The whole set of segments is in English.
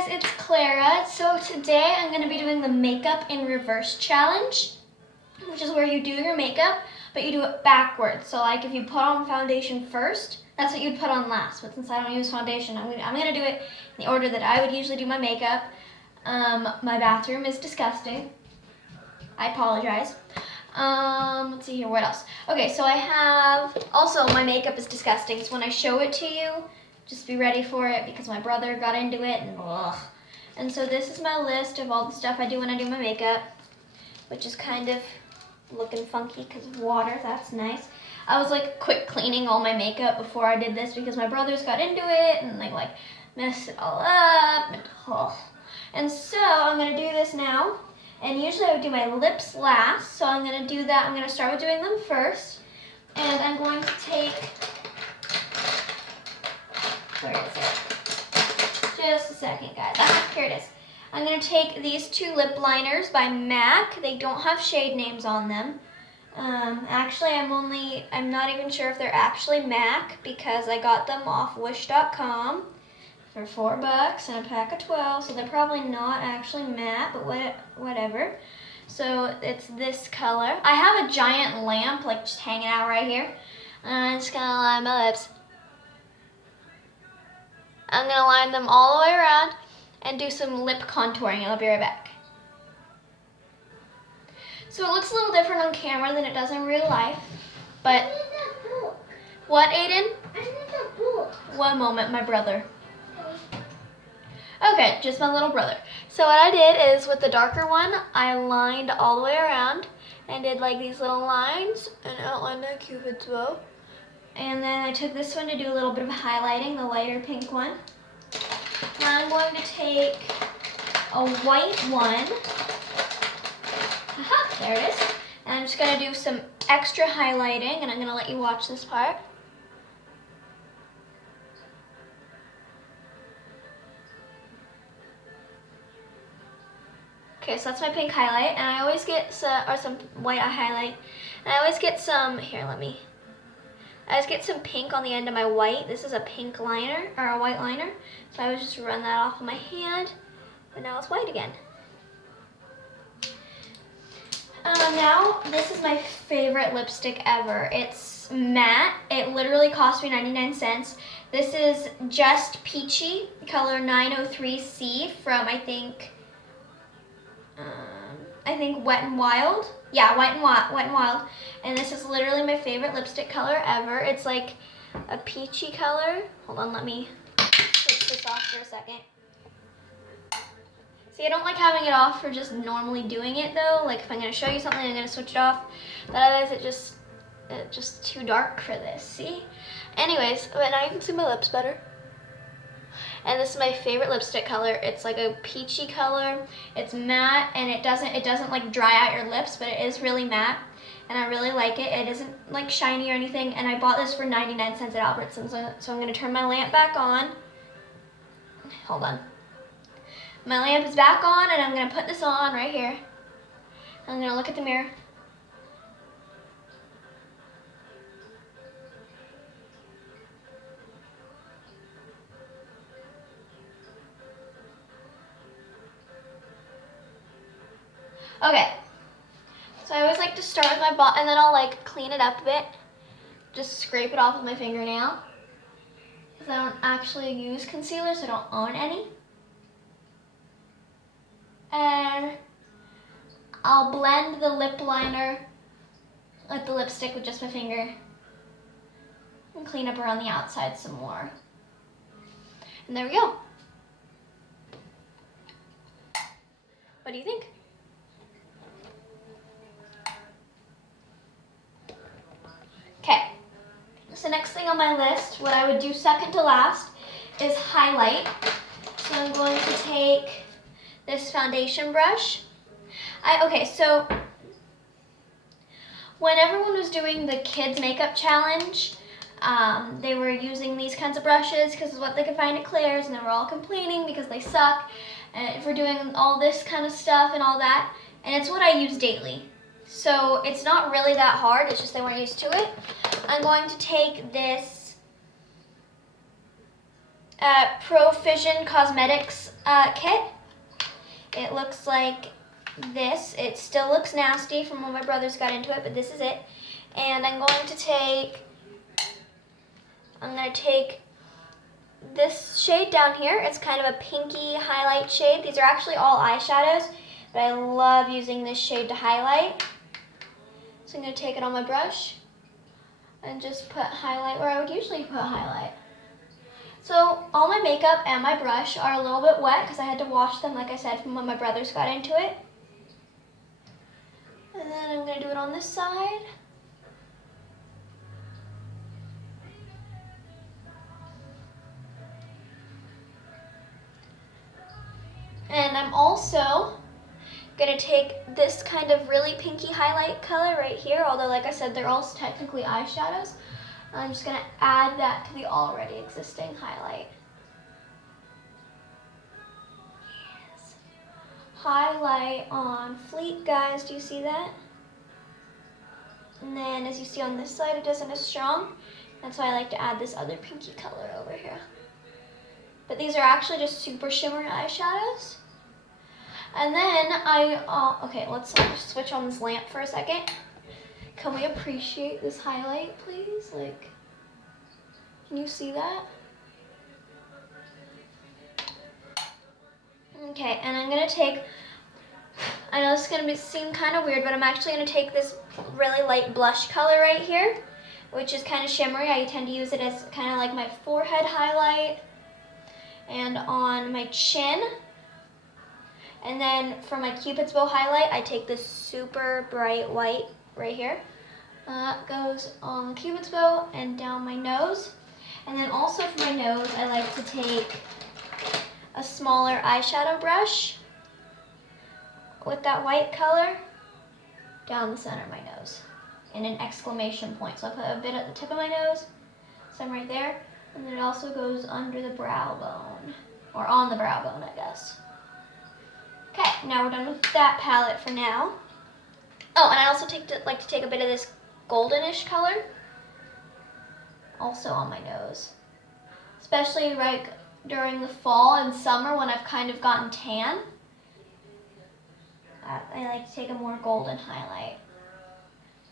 guys, it's Clara. So today I'm going to be doing the makeup in reverse challenge, which is where you do your makeup, but you do it backwards. So like if you put on foundation first, that's what you'd put on last. But since I don't use foundation, I'm going to do it in the order that I would usually do my makeup. My bathroom is disgusting. I apologize. Let's see here, what else? Okay, so I have, also my makeup is disgusting, so when I show it to you, just be ready for it because my brother got into it and ugh. And so this is my list of all the stuff I do when I do my makeup, which is kind of looking funky because of water. That's nice. I was like quick cleaning all my makeup before I did this because my brothers got into it and they like messed it all up and ugh. And so I'm gonna do this now. And usually I would do my lips last, so I'm gonna do that. I'm gonna start with doing them first. And I'm going to take, where is it? Just a second, guys. Here it is. I'm gonna take these two lip liners by MAC. They don't have shade names on them. Actually, I'm not even sure if they're actually MAC because I got them off wish.com for $4 and a pack of 12, so they're probably not actually matte, but whatever. So it's this color. I have a giant lamp like just hanging out right here. I'm just gonna line my lips. I'm gonna line them all the way around and do some lip contouring, and I'll be right back. So it looks a little different on camera than it does in real life, but what, Aiden? I need a book. One moment, my brother. Okay, just my little brother. So what I did is with the darker one, I lined all the way around and did like these little lines and outlined my cupid's bow. And then I took this one to do a little bit of highlighting, the lighter pink one. Now I'm going to take a white one. Aha, there it is. And I'm just gonna do some extra highlighting and I'm gonna let you watch this part. Okay, so that's my pink highlight, and I always get some white highlight, and I always get some, I always get some pink on the end of my white. This is a pink liner, or a white liner, so I would just run that off of my hand, but now it's white again. Now, this is my favorite lipstick ever. It's matte. It literally cost me 99 cents. This is Just Peachy, color 903C from, I think Wet n Wild. Yeah, Wet n Wild. And this is literally my favorite lipstick color ever. It's like a peachy color. Hold on, let me switch this off for a second. See, I don't like having it off for just normally doing it though. Like if I'm gonna show you something, I'm gonna switch it off. But otherwise it's just too dark for this, see? Anyways, but now you can see my lips better. And this is my favorite lipstick color. It's like a peachy color. It's matte, and it doesn't like dry out your lips, but it is really matte, and I really like it. It isn't like shiny or anything, and I bought this for 99 cents at Albertsons. So I'm gonna turn my lamp back on. Hold on. My lamp is back on, and I'm gonna put this on right here. I'm gonna look at the mirror. Okay, so I always like to start with my bottom, and then I'll like clean it up a bit. Just scrape it off with my fingernail. Because I don't actually use concealer, so I don't own any. And I'll blend the lip liner with the lipstick with just my finger. And clean up around the outside some more. And there we go. What do you think? Okay, so next thing on my list, what I would do second to last is highlight. So I'm going to take this foundation brush. Okay, so when everyone was doing the kids makeup challenge, they were using these kinds of brushes because it's what they could find at Claire's, and they were all complaining because they suck for doing all this kind of stuff and all that, and it's what I use daily. So it's not really that hard, it's just they weren't used to it. I'm going to take this Profusion Cosmetics kit. It looks like this. It still looks nasty from when my brothers got into it, but this is it. And I'm going to take this shade down here. It's kind of a pinky highlight shade. These are actually all eyeshadows, but I love using this shade to highlight. So I'm going to take it on my brush and just put highlight where I would usually put highlight. So all my makeup and my brush are a little bit wet because I had to wash them, like I said, from when my brothers got into it. And then I'm going to do it on this side. And I'm also going to take this kind of really pinky highlight color right here, although like I said, they're all technically eyeshadows. I'm just going to add that to the already existing highlight. Yes. Highlight on fleek, guys. Do you see that? And then as you see on this side, it isn't as strong. That's why I like to add this other pinky color over here. But these are actually just super shimmery eyeshadows. And then okay, let's switch on this lamp for a second. Can we appreciate this highlight, please? Like, can you see that? Okay, and I'm gonna take, I know this is gonna seem kind of weird, but I'm actually gonna take this really light blush color right here, which is kind of shimmery. I tend to use it as kind of like my forehead highlight and on my chin. And then for my Cupid's bow highlight, I take this super bright white right here. That goes on the Cupid's bow and down my nose. And then also for my nose, I like to take a smaller eyeshadow brush with that white color down the center of my nose and an exclamation point. So I put a bit at the tip of my nose, some right there, and then it also goes under the brow bone, or on the brow bone, I guess. Okay, now we're done with that palette for now. Oh, and I also like to take a bit of this goldenish color also on my nose, especially like during the fall and summer when I've kind of gotten tan. I like to take a more golden highlight,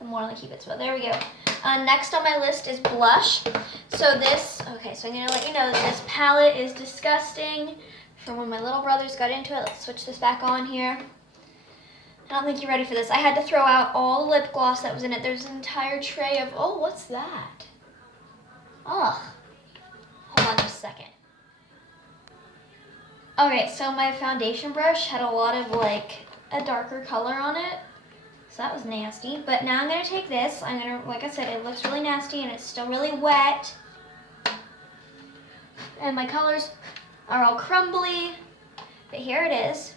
and more on the Cupid's bow. There we go. Next on my list is blush. So this, okay, so I'm gonna let you know that this palette is disgusting from when my little brothers got into it. Let's switch this back on here. I don't think you're ready for this. I had to throw out all the lip gloss that was in it. There's an entire tray of, oh, what's that? Ugh. Hold on just a second. Okay, so my foundation brush had a lot of like a darker color on it. So that was nasty. But now I'm gonna take this. I'm gonna, like I said, it looks really nasty and it's still really wet. And my colors are all crumbly. But here it is.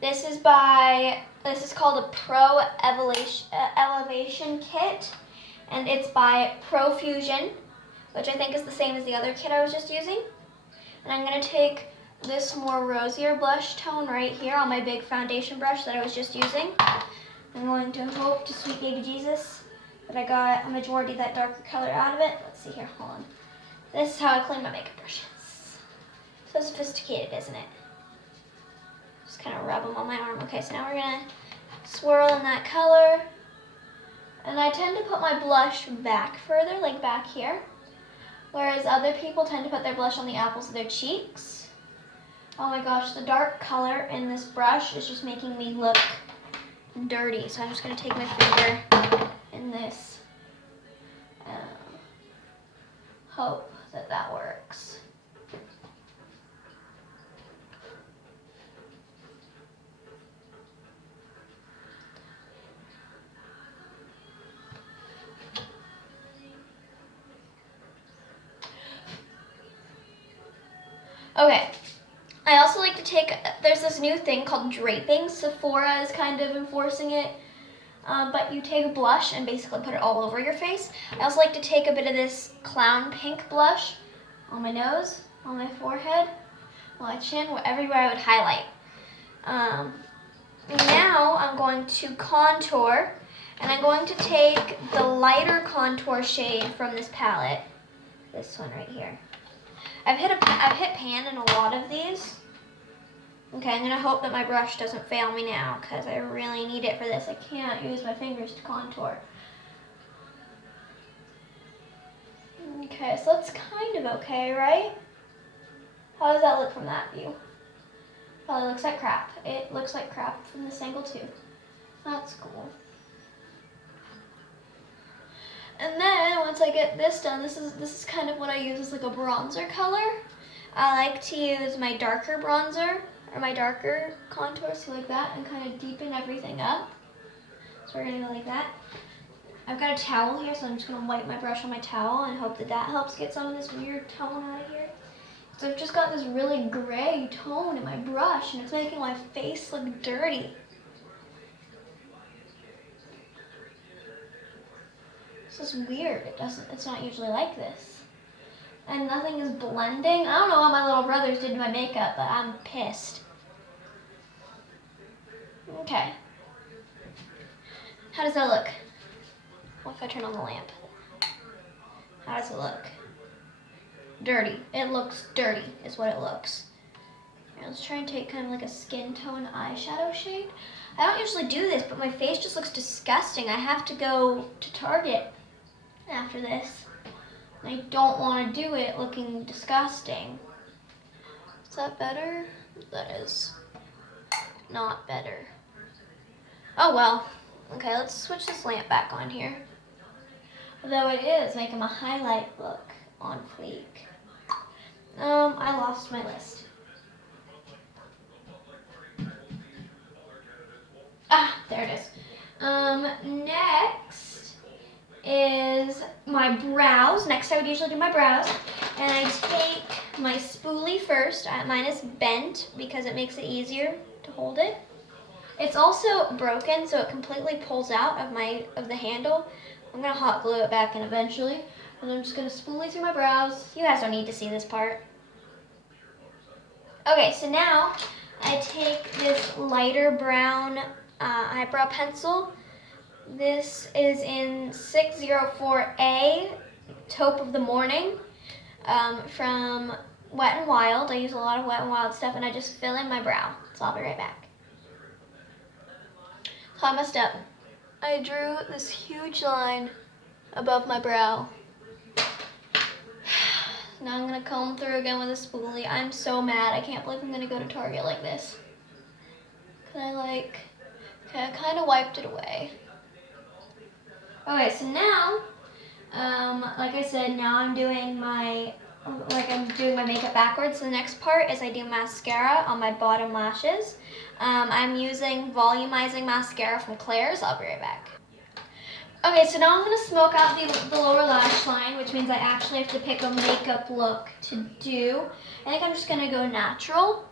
This is called a Pro Elevation Kit, and it's by Profusion, which I think is the same as the other kit I was just using. And I'm going to take this more rosier blush tone right here on my big foundation brush that I was just using. I'm going to hope to sweet baby Jesus that I got a majority of that darker color out of it. Let's see here, hold on. This is how I clean my makeup brushes. So sophisticated, isn't it? Just kind of rub them on my arm. Okay, so now we're gonna swirl in that color. And I tend to put my blush back further, like back here. Whereas other people tend to put their blush on the apples of their cheeks. Oh my gosh, the dark color in this brush is just making me look dirty. So I'm just gonna take my finger in this. Hope that that works. Okay, I also like to take, there's this new thing called draping. Sephora is kind of enforcing it, but you take a blush and basically put it all over your face. I also like to take a bit of this clown pink blush on my nose, on my forehead, on my chin, everywhere I would highlight. Now I'm going to contour, and I'm going to take the lighter contour shade from this palette, this one right here. I've hit pan in a lot of these. Okay, I'm gonna hope that my brush doesn't fail me now because I really need it for this. I can't use my fingers to contour. Okay, so that's kind of okay, right? How does that look from that view? Probably looks like crap. It looks like crap from this angle too. That's cool. And then once I get this done, this is kind of what I use as like a bronzer color. I like to use my darker bronzer or my darker contour, so like that, and kind of deepen everything up. So we're gonna go like that. I've got a towel here, so I'm just gonna wipe my brush on my towel and hope that that helps get some of this weird tone out of here. So I've just got this really gray tone in my brush, and it's making my face look dirty. This is weird. It's not usually like this. And nothing is blending. I don't know what my little brothers did to my makeup, but I'm pissed. Okay. How does that look? What if I turn on the lamp? How does it look? Dirty. It looks dirty is what it looks. Now let's try and take kind of like a skin tone eyeshadow shade. I don't usually do this, but my face just looks disgusting. I have to go to Target after this. I don't want to do it looking disgusting. Is that better? That is not better. Oh well. Okay, let's switch this lamp back on here. Although it is making my highlight look on fleek. I lost my list. Ah, there it is. Next is my brows. Next I would usually do my brows. And I take my spoolie first. Mine is bent because it makes it easier to hold it. It's also broken, so it completely pulls out of the handle. I'm gonna hot glue it back in eventually. And I'm just gonna spoolie through my brows. You guys don't need to see this part. Okay, so now I take this lighter brown eyebrow pencil. This is in 604A, Taupe of the Morning, from Wet n Wild. I use a lot of Wet n Wild stuff, and I just fill in my brow. So I'll be right back. So I messed up. I drew this huge line above my brow. Now I'm gonna comb through again with a spoolie. I'm so mad. I can't believe I'm gonna go to Target like this. Okay, I kind of wiped it away. Okay, so now, like I said, now I'm doing my makeup backwards. So the next part is I do mascara on my bottom lashes. I'm using volumizing mascara from Claire's. I'll be right back. Okay, so now I'm going to smoke out the lower lash line, which means I actually have to pick a makeup look to do. I think I'm just going to go natural.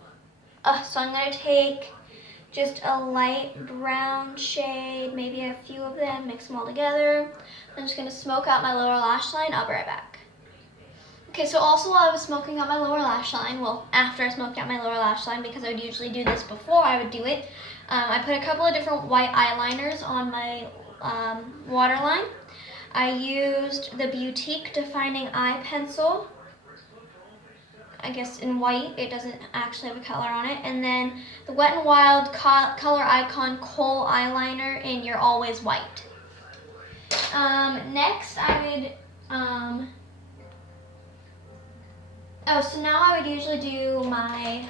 So I'm going to take just a light brown shade, maybe a few of them, mix them all together. I'm just going to smoke out my lower lash line. I'll be right back. Okay, so also while I was smoking out my lower lash line, well, after I smoked out my lower lash line, because I would usually do this before I would do it, I put a couple of different white eyeliners on my waterline. I used the Boutique Defining Eye Pencil, I guess in white. It doesn't actually have a color on it. And then the Wet n Wild Color Icon Kohl Eyeliner in You're Always White. Next I would, so now I would usually do my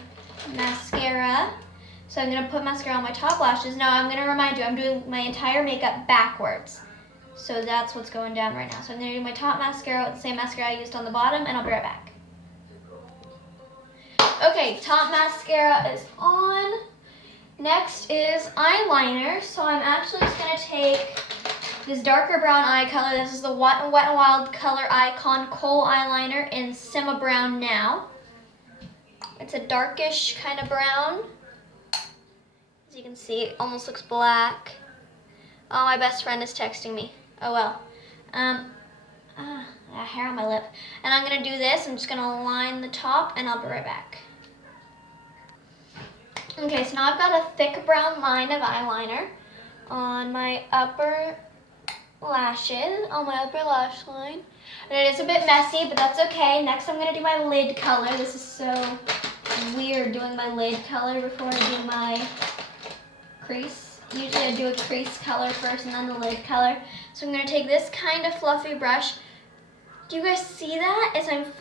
mascara. So I'm going to put mascara on my top lashes. Now I'm going to remind you, I'm doing my entire makeup backwards. So that's what's going down right now. So I'm going to do my top mascara with the same mascara I used on the bottom, and I'll be right back. Okay, top mascara is on. Next is eyeliner. So I'm actually just going to take this darker brown eye color. This is the Wet n Wild Color Icon Kohl Eyeliner in Simma Brown Now. It's a darkish kind of brown. As you can see, it almost looks black. Oh, my best friend is texting me. Oh well. Hair on my lip. And I'm going to do this. I'm just going to line the top, and I'll be right back. Okay, so now I've got a thick brown line of eyeliner on my upper lashes on my upper lash line. And it is a bit messy, but that's okay. Next, I'm gonna do my lid color. This is so weird doing my lid color before I do my crease. Usually I do a crease color first and then the lid color. So I'm gonna take this kind of fluffy brush. Do you guys see that?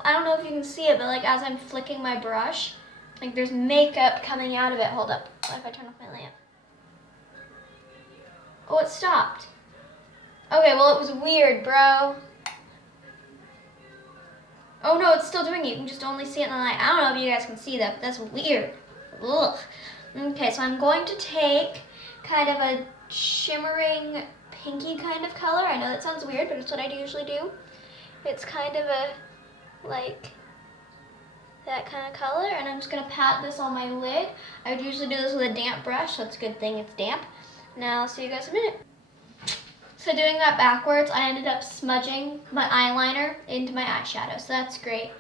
I don't know if you can see it, but like as I'm flicking my brush, like there's makeup coming out of it. Hold up, what if I turn off my lamp? Oh, it stopped. Okay, well it was weird, bro. Oh no, it's still doing it. You can just only see it in the light. I don't know if you guys can see that, but that's weird. Ugh. Okay, so I'm going to take kind of a shimmering pinky kind of color. I know that sounds weird, but it's what I usually do. It's kind of a, like, that kind of color, and I'm just gonna pat this on my lid. I would usually do this with a damp brush, so it's a good thing it's damp. Now I'll see you guys in a minute. So doing that backwards, I ended up smudging my eyeliner into my eyeshadow, so that's great.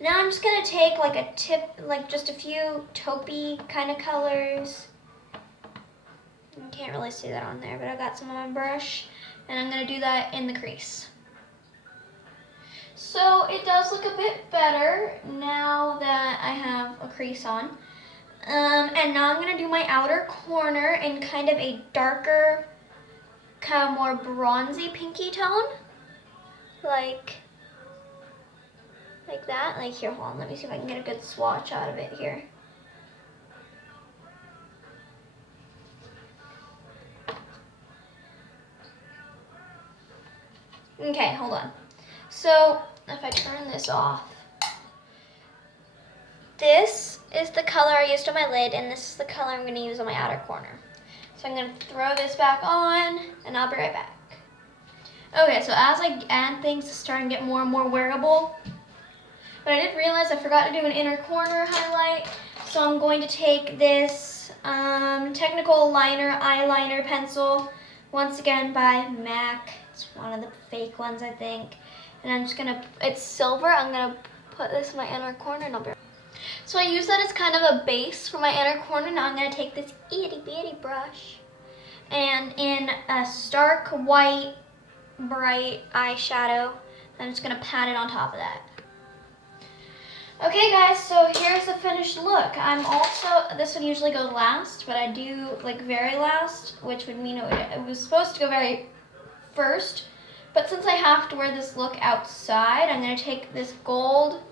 Now I'm just gonna take like a tip, like just a few taupey kind of colors. You can't really see that on there, but I got some on my brush, and I'm gonna do that in the crease. So it does look a bit better now that I have a crease on. And now I'm gonna do my outer corner in kind of a darker, kind of more bronzy pinky tone. Like that. Like here, hold on, let me see if I can get a good swatch out of it here. Okay, hold on. So if I turn this off, this is the color I used on my lid, and this is the color I'm gonna use on my outer corner. So I'm gonna throw this back on, and I'll be right back. Okay, so as I add things, it's starting to get more and more wearable. But I did realize I forgot to do an inner corner highlight, so I'm going to take this Technical Liner Eyeliner Pencil, once again by MAC. It's one of the fake ones, I think. And I'm just gonna, it's silver, I'm gonna put this in my inner corner and I'll be right back. So I use that as kind of a base for my inner corner. Now I'm gonna take this itty bitty brush and in a stark white, bright eyeshadow, I'm just gonna pat it on top of that. Okay guys, so here's the finished look. I'm also, this would usually go last, but I do like very last, which would mean it was supposed to go very first. But since I have to wear this look outside, I'm gonna take this gold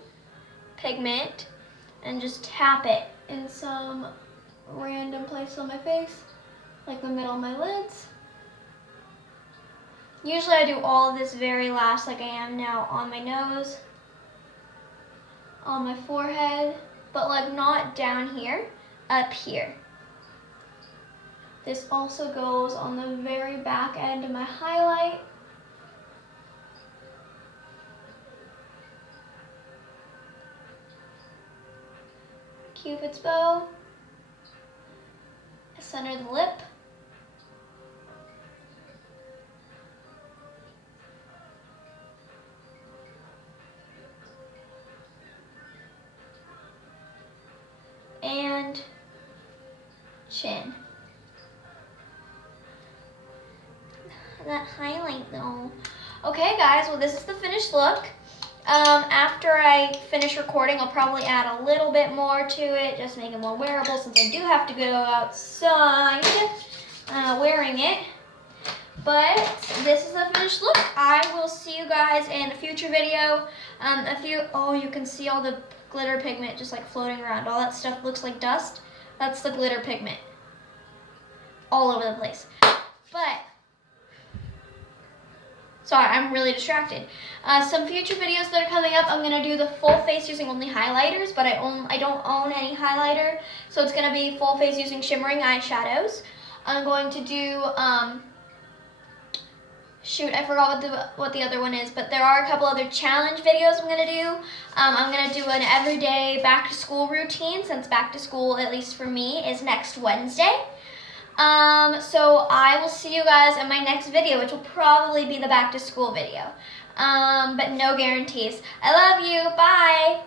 pigment and just tap it in some random place on my face, like the middle of my lids. Usually I do all of this very last, like I am now, on my nose, on my forehead, but like not down here, up here. This also goes on the very back end of my highlight. Cupid's bow, center of the lip, and chin. That highlight though. Okay guys, well this is the finished look. After I finish recording, I'll probably add a little bit more to it, just make it more wearable since I do have to go outside wearing it. But this is the finished look. I will see you guys in a future video. Oh, you can see all the glitter pigment just like floating around. All that stuff looks like dust. That's the glitter pigment all over the place. But sorry, I'm really distracted. Some future videos that are coming up, I'm gonna do the full face using only highlighters, but I don't own any highlighter, so it's gonna be full face using shimmering eyeshadows. I'm going to do, shoot, I forgot what the other one is, but there are a couple other challenge videos I'm gonna do. I'm gonna do an everyday back to school routine, since back to school, at least for me, is next Wednesday. So I will see you guys in my next video, which will probably be the back to school video. But no guarantees. I love you. Bye.